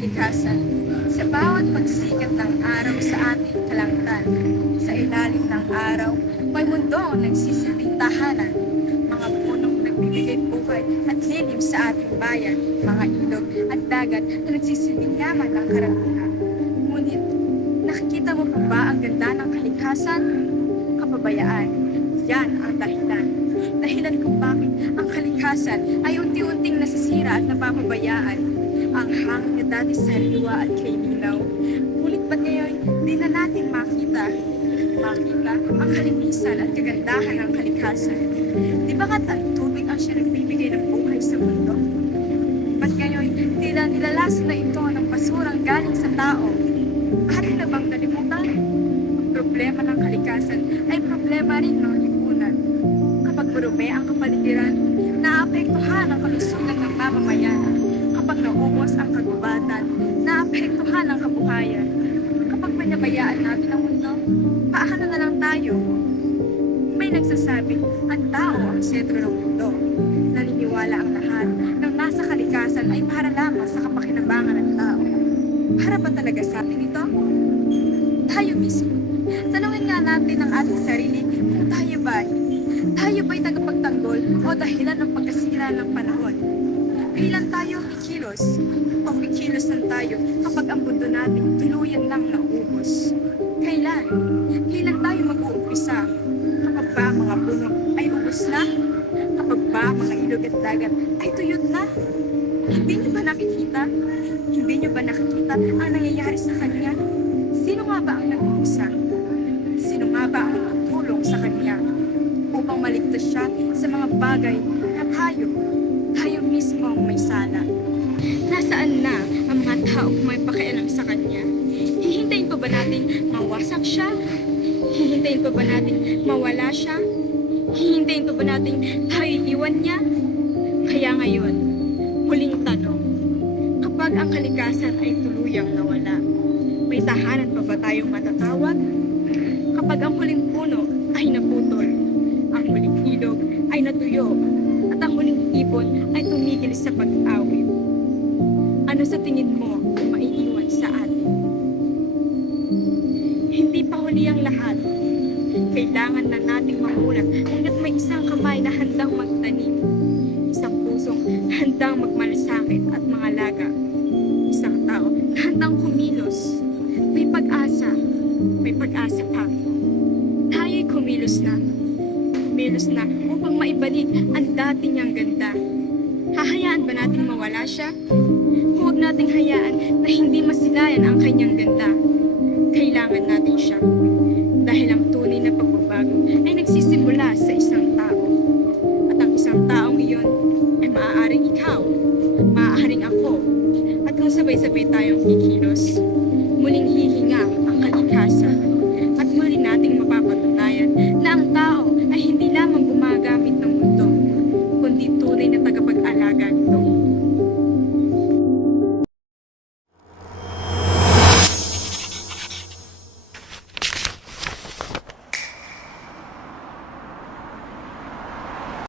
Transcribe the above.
kalikasan. Sa bawat pagsikat ng araw sa ating kalangitan, sa ilalim ng araw, may mundong nagsisilbing tahanan. Mga punong nagbibigay buhay at lilim sa ating bayan, mga ilog at dagat na nagsisilbing yaman ng karamihan. Ngunit, nakikita mo pa ba ang ganda ng kalikasan? Kapabayaan, yan ang dahilan. Dahilan kung bakit ang kalikasan ay unti-unting nasisira at napapabayaan. Ang hangin na dati sariwa at kailinaw, ngunit ba't ngayon di na natin makita ang kalinisan at kagandahan ng kalikasan? Di ba kat ang tubig ang siya nagbibigay ng buhay sa mundo? Ba't ngayon tila nilalason na ito ng basurang galing sa tao? Atin na bang nalimutan? Ang problema ng kalikasan ay problema rin ng lipunan. Kapag marumi ang kapaligiran, naapektuhan ang kalusugan ng mamamayan. Kapag naubos ang kagubatan, naapektuhan ang kabuhayan. Kapag pinabayaan natin ang mundo, paano na lang tayo? May nagsasabing ang tao ang sentro ng mundo. Naniniwala ang lahat ng nasa kalikasan ay para lamang sa kapakinabangan ng tao. Para ba talaga sa atin ito? Tayo mismo. Tanungin nga natin ang ating sarili kung tayo ba'y tagapagtanggol o dahilan ng pagkasira ng panahon? Kailan tayo kikilos? O kikilos lang tayo kapag ang mundo natin tuluyan lang naubos? Kailan? Kailan tayo mag-uumpisa? Kapag ba ang mga puno ay ubos na? Kapag ba ang mga ilog at dagat ay tuyot na? Hindi niyo ba nakikita? Hindi niyo ba nakikita ang nangyayari sa kanya? Sino nga ba ang nag-uusa? Sino nga ba ang tutulong sa kanya upang maligtas siya sa mga bagay na tayo mismo ang may sala? Nasaan na ang mga taong may pakialam sa kanya? Hihintayin pa ba natin mawasak siya? Hihintayin pa ba natin mawala siya? Hihintayin pa ba natin tayo iwan niya? Kaya ngayon, huling tanong, kapag ang kalikasan ay tuluyang nawala, may tahanan pa ba tayong matatawag? Kapag ang huling puno ay naputol, ang huling ilog ay natuyo, at ang huling ibon ay tumigil sa pag-awit, ano sa tingin mo ang maiiwan sa atin? Hindi pa huli ang lahat. Kailangan na nating mamulat hanggat may isang kamay na handang magtanim, isang pusong handang magmalasakit at mangalaga, isang tao na handang kumilos. May pag-asa pa. Tayo'y kumilos na upang maibalik ang dati niyang ganda. Hahayaan ba nating mawala siya? Huwag nating hayaan na hindi masilayan ang kanyang ganda. Kailangan natin siya. Dahil ang tunay na pagbabago ay nagsisimula sa isang tao. At ang isang taong iyon ay maaaring ikaw, maaaring ako. At kung sabay-sabay tayong kikilos, muling hihinga